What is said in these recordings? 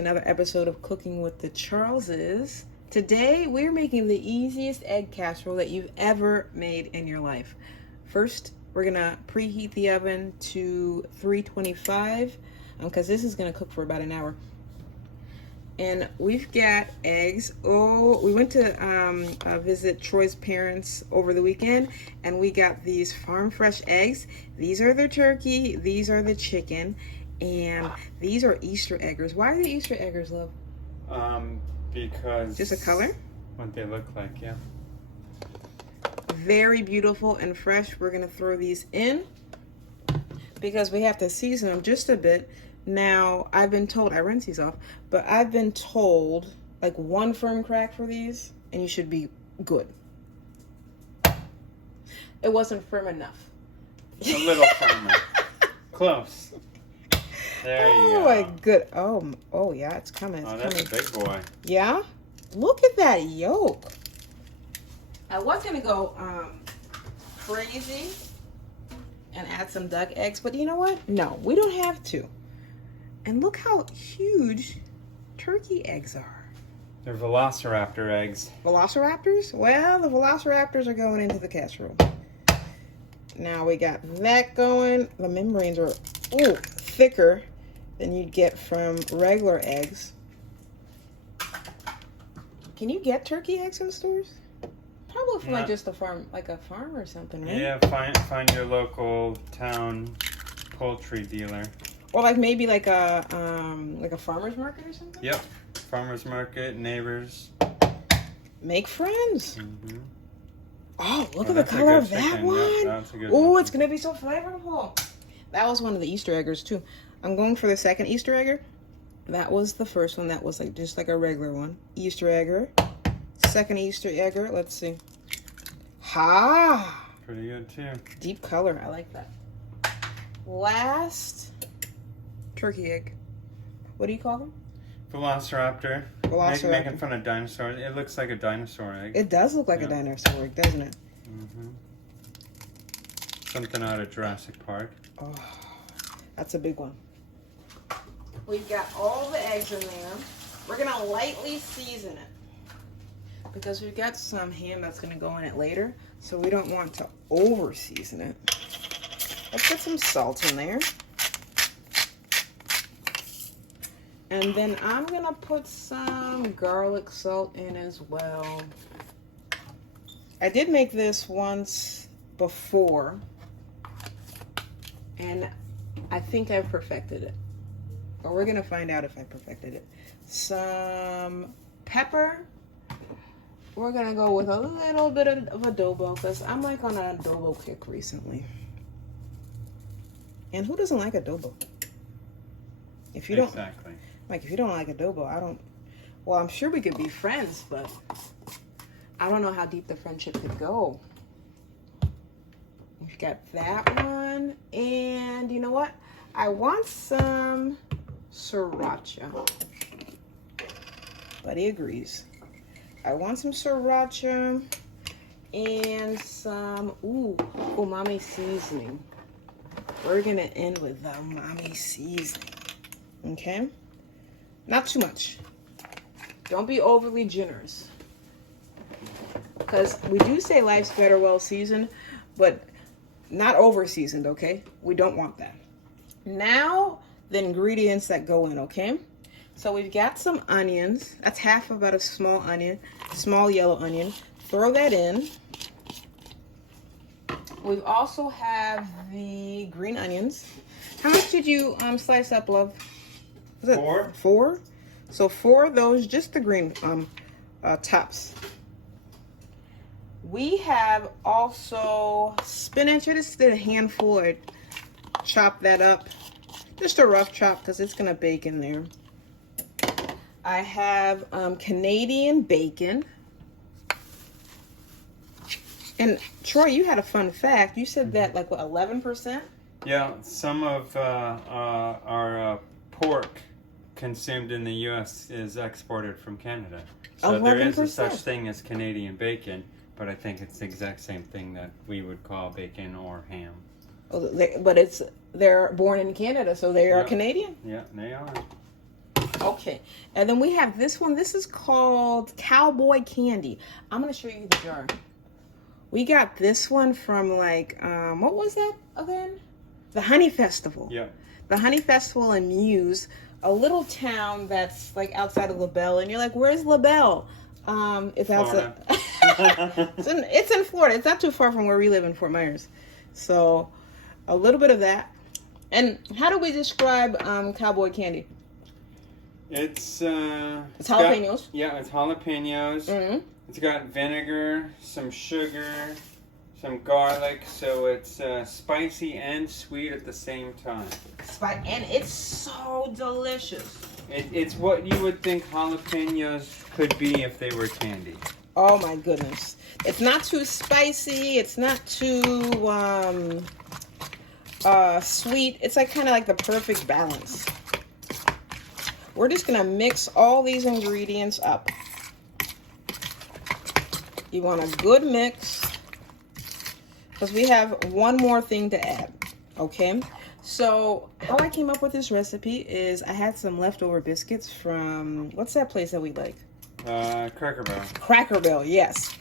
to another episode of Cooking with the Charleses. Today, we're making the easiest egg casserole that you've ever made in your life. First, we're gonna preheat the oven to 325 because this is gonna cook for about an hour. And we've got eggs. Oh, we went to visit Troy's parents over the weekend, and we got these farm fresh eggs. These are the turkey, these are the chicken, and these are Easter eggers. Why are they Easter eggers, love? Because... Just a color? What they look like, yeah. Very beautiful and fresh. We're gonna throw these in because we have to season them just a bit. Now, I've been told, I rinse these off, but I've been told like one firm crack for these and you should be good. It wasn't firm enough. A little firmer. Close. There you go. Oh my good. Oh yeah, it's coming. It's that's coming. a big boy. Yeah? Look at that yolk. I was gonna go crazy and add some duck eggs, but you know what? No, we don't have to. And look how huge turkey eggs are. They're velociraptor eggs. Velociraptors? Well, the velociraptors are going into the casserole. Now we got that going. The membranes are thicker than you'd get from regular eggs. Can you get turkey eggs in the stores? Probably from like just a farm, like a farm or something, right? Yeah, find your local town poultry dealer. Or like maybe like a farmer's market or something? Yep. Farmer's market, neighbors. Make friends. Mm-hmm. Oh, look at the color of that one. Yep, that's a good Oh, one. it's going to be so flavorful. That was one of the Easter eggers too. I'm going for the second Easter egger. That was the first one. That was like just like a regular one. Easter egger. Second Easter egger. Let's see. Ha! Pretty good too. Deep color. I like that. Last turkey egg. What do you call them? Velociraptor. Velociraptor. Making fun of dinosaurs. It looks like a dinosaur egg. It does look like a dinosaur egg, doesn't it? Mm-hmm. Something out of Jurassic Park. Oh, that's a big one. We've got all the eggs in there. We're gonna lightly season it because we've got some ham that's gonna go in it later, so we don't want to over season it. Let's get some salt in there. And then I'm gonna put some garlic salt in as well. I did make this once before, and I think I've perfected it. But we're gonna find out if I perfected it. Some pepper. We're gonna go with a little bit of adobo because I'm like on an adobo kick recently. And who doesn't like adobo? If you don't, exactly. Like if you don't like adobo, I don't. Well, I'm sure we could be friends, but I don't know how deep the friendship could go. We've got that one, and you know what? I want some sriracha. Buddy agrees. I want some sriracha and some umami seasoning. We're gonna end with the umami seasoning. Okay? Not too much. Don't be overly generous. Because we do say life's better well seasoned, but not over seasoned, okay? We don't want that. Now, the ingredients that go in, okay? So we've got some onions. That's half about a small onion, small yellow onion. Throw that in. We also have the green onions. How much did you slice up, love? Was it 4? 4? So 4 of those, just the green tops. We have also spinach. I just did a handful. I chopped that up. Just a rough chop because it's going to bake in there. I have Canadian bacon. And Troy, you had a fun fact. You said that like what, 11%? Yeah, some of our pork consumed in the U.S. is exported from Canada. So 11%. There is a such thing as Canadian bacon, but I think it's the exact same thing that we would call bacon or ham. But they're born in Canada, so they are Canadian? Yeah, they are. Okay, and then we have this one. This is called Cowboy Candy. I'm gonna show you the jar. We got this one from like, what was that again? The Honey Festival. Yeah. The Honey Festival in Muse, a little town that's like outside of LaBelle, and you're like, where's LaBelle? It's outside. It's in Florida. It's not too far from where we live in Fort Myers. So, a little bit of that. And how do we describe Cowboy Candy? It's jalapeños. It's jalapeños. Mm-hmm. It's got vinegar, some sugar, some garlic, so it's spicy and sweet at the same time. And it's so delicious. It's what you would think jalapeños could be if they were candy. Oh my goodness. It's not too spicy. It's not too sweet. It's like kind of like the perfect balance. We're just going to mix all these ingredients up. You want a good mix because we have one more thing to add. Okay? So how I came up with this recipe is I had some leftover biscuits from, what's that place that we like? Cracker Barrel. Cracker Barrel, yes.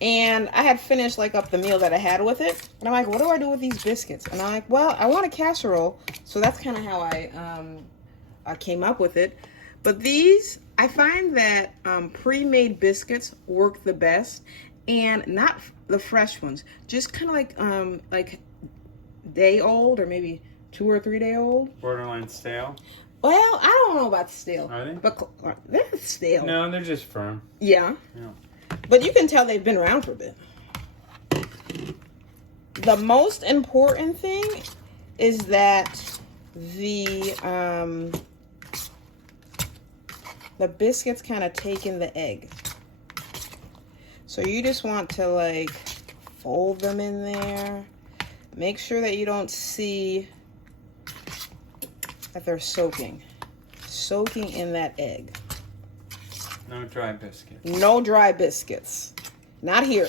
And I had finished like up the meal that I had with it. And I'm like, what do I do with these biscuits? And I'm like, well, I want a casserole. So that's kind of how I came up with it. But these, I find that pre-made biscuits work the best. And not the fresh ones. Just kind of like day old or maybe 2 or 3 day old. Borderline stale. Well, I don't know about stale. Are they? But they're stale. No, they're just firm. Yeah. Yeah. But you can tell they've been around for a bit. The most important thing is that the biscuits kind of take in the egg. So you just want to like fold them in there. Make sure that you don't see that they're soaking in that egg. No dry biscuits. No dry biscuits. Not here.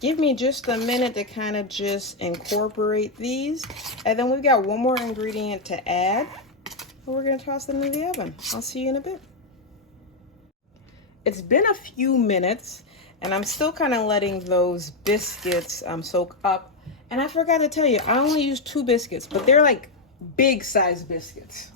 Give me just a minute to kind of just incorporate these. And then we've got one more ingredient to add. And we're going to toss them in the oven. I'll see you in a bit. It's been a few minutes, and I'm still kind of letting those biscuits soak up. And I forgot to tell you, I only used 2 biscuits, but they're like big size biscuits.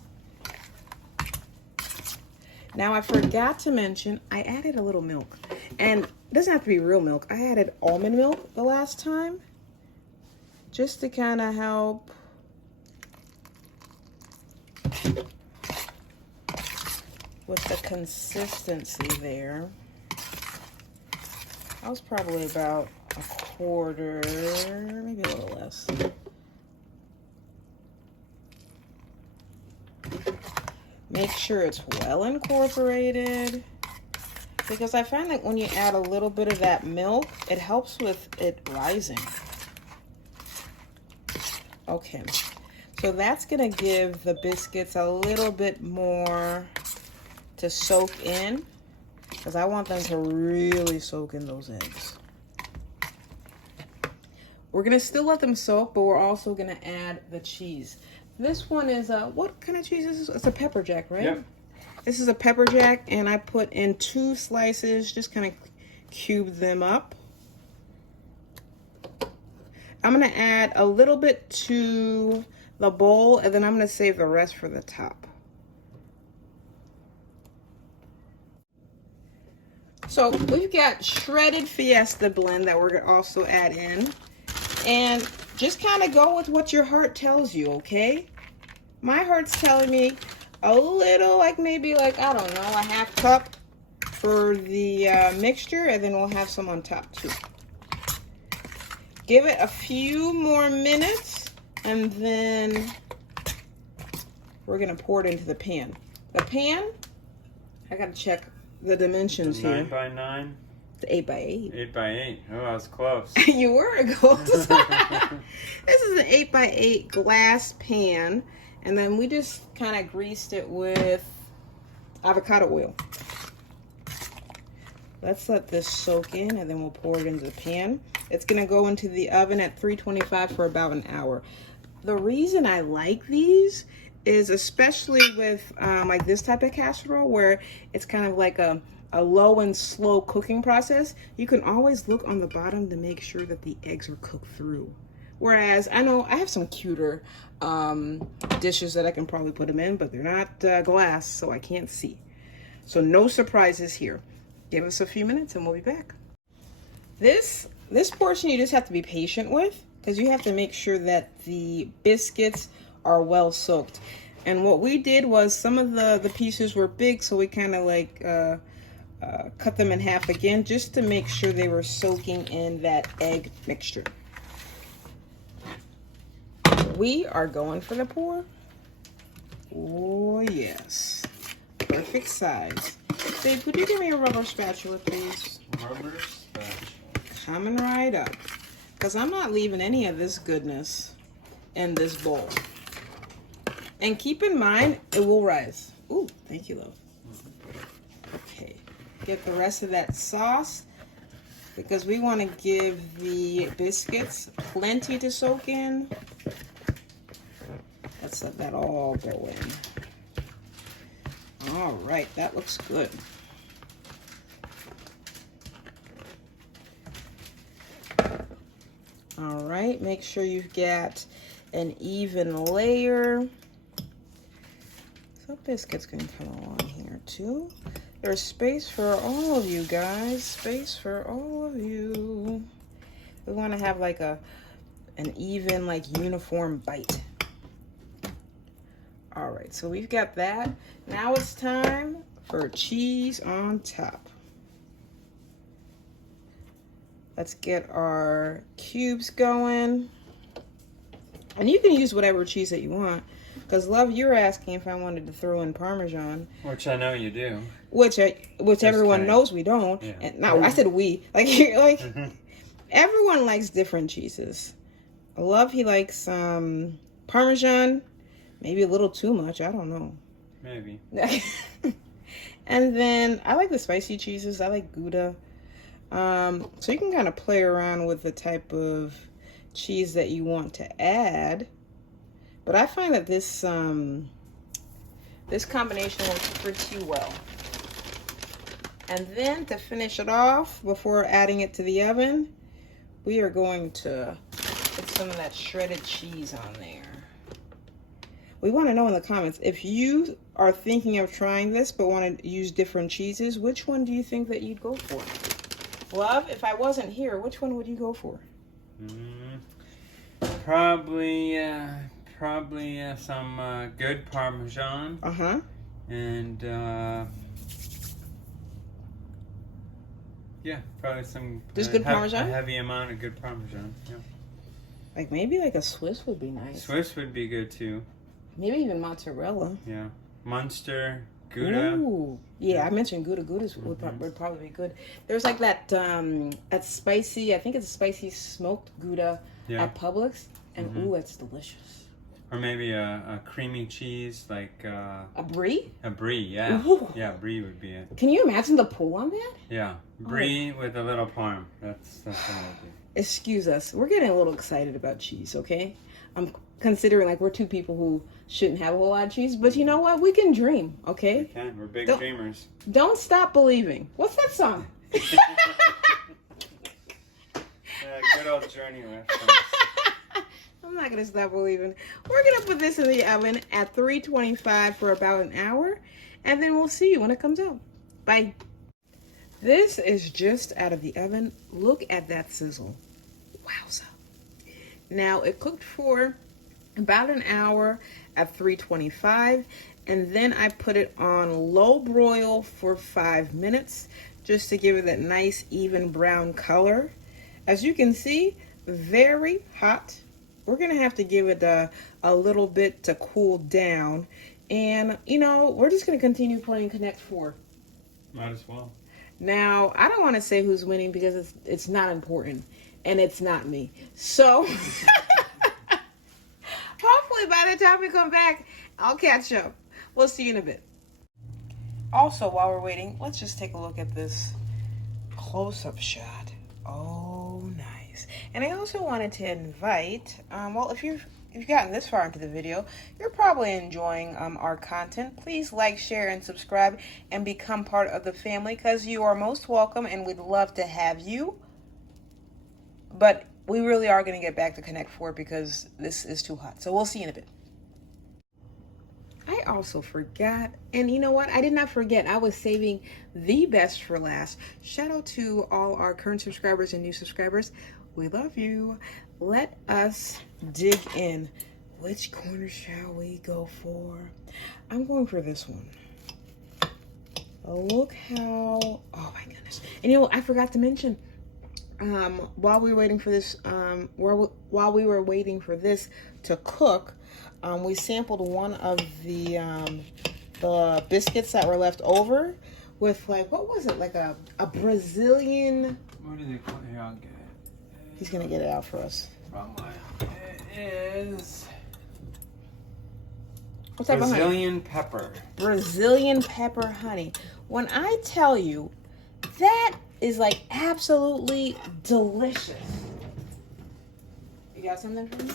Now I forgot to mention, I added a little milk. And it doesn't have to be real milk. I added almond milk the last time. Just to kind of help with the consistency there. That was probably about a quarter, maybe a little less. Make sure it's well incorporated, because I find that when you add a little bit of that milk, it helps with it rising. Okay, so that's gonna give the biscuits a little bit more to soak in, because I want them to really soak in those eggs. We're gonna still let them soak, but we're also gonna add the cheese. This one is what kind of cheese is this? It's a pepperjack, right? Yep. This is a pepperjack, and I put in 2 slices, just kind of cube them up. I'm gonna add a little bit to the bowl, and then I'm gonna save the rest for the top. So we've got shredded Fiesta blend that we're gonna also add in. And just kind of go with what your heart tells you, okay? My heart's telling me a little, like maybe like, I don't know, a half cup for the mixture, and then we'll have some on top too. Give it a few more minutes, and then we're gonna pour it into the pan. The pan, I gotta check the dimensions here. 9 by 9. It's 8 by 8. 8 by 8. Oh, I was close. You were close. This is an 8 by 8 glass pan, and then we just kind of greased it with avocado oil. Let's let this soak in, and then we'll pour it into the pan. It's gonna go into the oven at 325 for about an hour. The reason I like these is, especially with like this type of casserole where it's kind of like a low and slow cooking process, you can always look on the bottom to make sure that the eggs are cooked through. Whereas I know I have some cuter dishes that I can probably put them in, but they're not glass, so I can't see. So no surprises here. Give us a few minutes and we'll be back. This portion you just have to be patient with, because you have to make sure that the biscuits are well soaked. And what we did was some of the pieces were big, so we kind of like cut them in half again just to make sure they were soaking in that egg mixture. We are going for the pour. Oh yes, perfect size. Babe, could you give me a rubber spatula, please? Rubber spatula. Coming right up, because I'm not leaving any of this goodness in this bowl. And keep in mind, it will rise. Ooh, thank you, love. Okay, get the rest of that sauce, because we want to give the biscuits plenty to soak in. Let's let that all go in. All right, that looks good. All right, make sure you've got an even layer. So biscuits can come along here too. There's space for all of you guys, space for all of you. We want to have like an even, like uniform bite. All right, so we've got that. Now it's time for cheese on top. Let's get our cubes going. And you can use whatever cheese that you want. Because, love, you're asking if I wanted to throw in Parmesan. Which I know you do. Which everyone knows we don't. Yeah. And no, I said we. Like everyone likes different cheeses. Love, he likes Parmesan. Maybe a little too much. I don't know. Maybe. And then I like the spicy cheeses. I like Gouda. So you can kind of play around with the type of cheese that you want to add. But I find that this combination works pretty well. And then to finish it off, before adding it to the oven, we are going to put some of that shredded cheese on there. We want to know in the comments, if you are thinking of trying this but want to use different cheeses, which one do you think that you'd go for? Love, if I wasn't here, which one would you go for? Probably some good Parmesan. Uh-huh. And yeah, probably some just good Parmesan? A heavy amount of good Parmesan. Yeah. Like maybe like a Swiss would be nice. Swiss would be good too. Maybe even mozzarella. Yeah. Munster, Gouda. Ooh. Yeah, I mentioned Gouda. Gouda would probably be good. There's like that spicy, I think it's a spicy smoked Gouda at Publix. And ooh, it's delicious. Or maybe a creamy cheese like a brie? A brie, yeah. Ooh. Yeah, brie would be it. Can you imagine the pull on that? Yeah. Brie with a little parm. That's what I do. Excuse us. We're getting a little excited about cheese, okay? I'm considering like we're two people who shouldn't have a whole lot of cheese, but you know what? We can dream, okay? We can. We're big dreamers. Don't stop believing. What's that song? Good old Journey reference. I'm not going to stop believing. We're going to put this in the oven at 325 for about an hour, and then we'll see you when it comes out. Bye. This is just out of the oven. Look at that sizzle. Wowza. Now, it cooked for about an hour at 325, and then I put it on low broil for 5 minutes just to give it that nice even brown color. As you can see, very hot. We're going to have to give it a little bit to cool down. And, you know, we're just going to continue playing Connect 4. Might as well. Now, I don't want to say who's winning because it's not important. And it's not me. So, hopefully by the time we come back, I'll catch up. We'll see you in a bit. Also, while we're waiting, let's just take a look at this close-up shot. Oh, nice. And I also wanted to invite, well, if you're you've gotten this far into the video, you're probably enjoying our content. Please like, share, and subscribe and become part of the family because you are most welcome and we'd love to have you. But we really are going to get back to Connect 4 because this is too hot. So we'll see you in a bit. I also forgot, and you know what? I did not forget. I was saving the best for last. Shout out to all our current subscribers and new subscribers. We love you. Let us dig in. Which corner shall we go for? I'm going for this one. Look how, oh my goodness. And you know, I forgot to mention, while we were waiting for this, while we were waiting for this to cook, we sampled one of the biscuits that were left over with, like, what was it? Like a Brazilian. What do they call it? Here, I'll get it. He's gonna get it out for us. It is what type Brazilian of honey? pepper. Brazilian pepper honey. When I tell you, that is like absolutely delicious. You got something for me?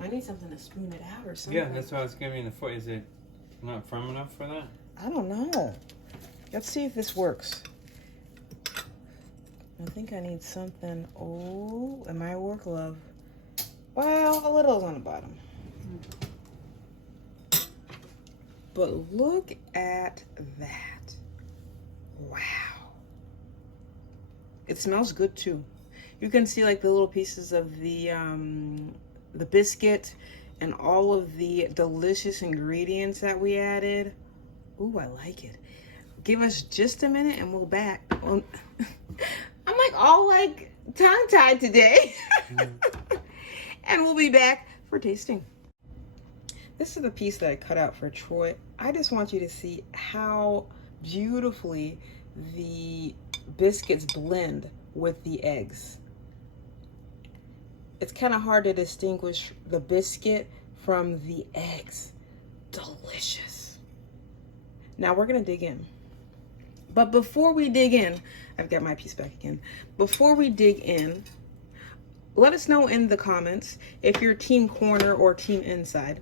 I need something to spoon it out or something. Yeah, that's why I was giving you the foot. Is it not firm enough for that? I don't know. Let's see if this works. I think I need something. Oh, and my work glove. Well, a little's on the bottom. But look at that. Wow. It smells good too. You can see like the little pieces of the biscuit and all of the delicious ingredients that we added. Ooh, I like it. Give us just a minute and we'll back. I'm like all like tongue-tied today. And we'll be back for tasting. This is the piece that I cut out for Troy. I just want you to see how beautifully the biscuits blend with the eggs. It's kind of hard to distinguish the biscuit from the eggs. Delicious. Now we're gonna dig in. But before we dig in, I've got my piece back again. Before we dig in, let us know in the comments if you're team corner or team inside.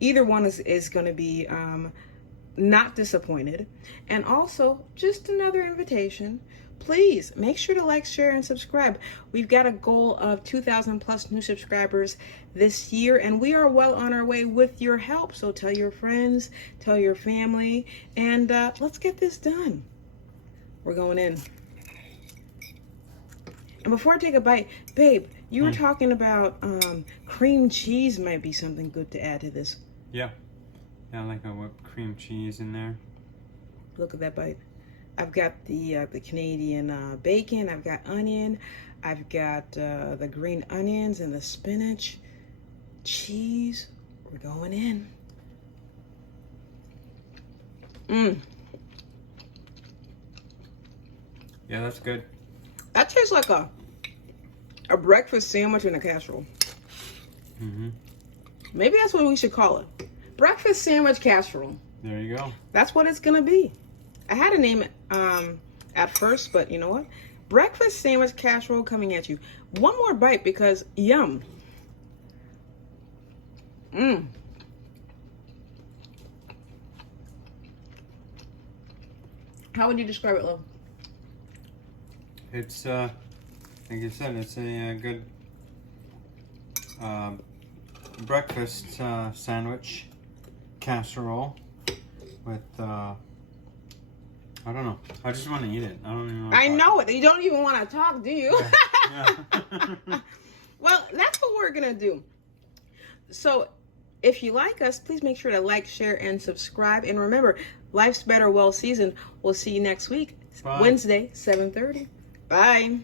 Either one is going to be not disappointed. And also, just another invitation, please make sure to like, share, and subscribe. We've got a goal of 2,000 plus new subscribers this year, and we are well on our way with your help. So tell your friends, tell your family, and let's get this done. We're going in. And before I take a bite, babe, you were talking about cream cheese might be something good to add to this. Yeah. Yeah, like a whipped cream cheese in there. Look at that bite. I've got the Canadian bacon. I've got onion. I've got the green onions and the spinach. Cheese. We're going in. Mmm. Yeah, that's good. That tastes like a breakfast sandwich in a casserole. Mm-hmm. Maybe that's what we should call it. Breakfast sandwich casserole. There you go. That's what it's gonna be. I had to name it at first, but you know what? Breakfast sandwich casserole coming at you. One more bite because yum. Mmm. How would you describe it, love? It's like you said, it's a good breakfast sandwich casserole with I don't know. I just want to eat it. I don't even want to I know it. You don't even want to talk, do you? Yeah. Well, that's what we're gonna do. So if you like us, please make sure to like, share, and subscribe. And remember, life's better well seasoned. We'll see you next week. Bye. Wednesday, 7:30. Bye.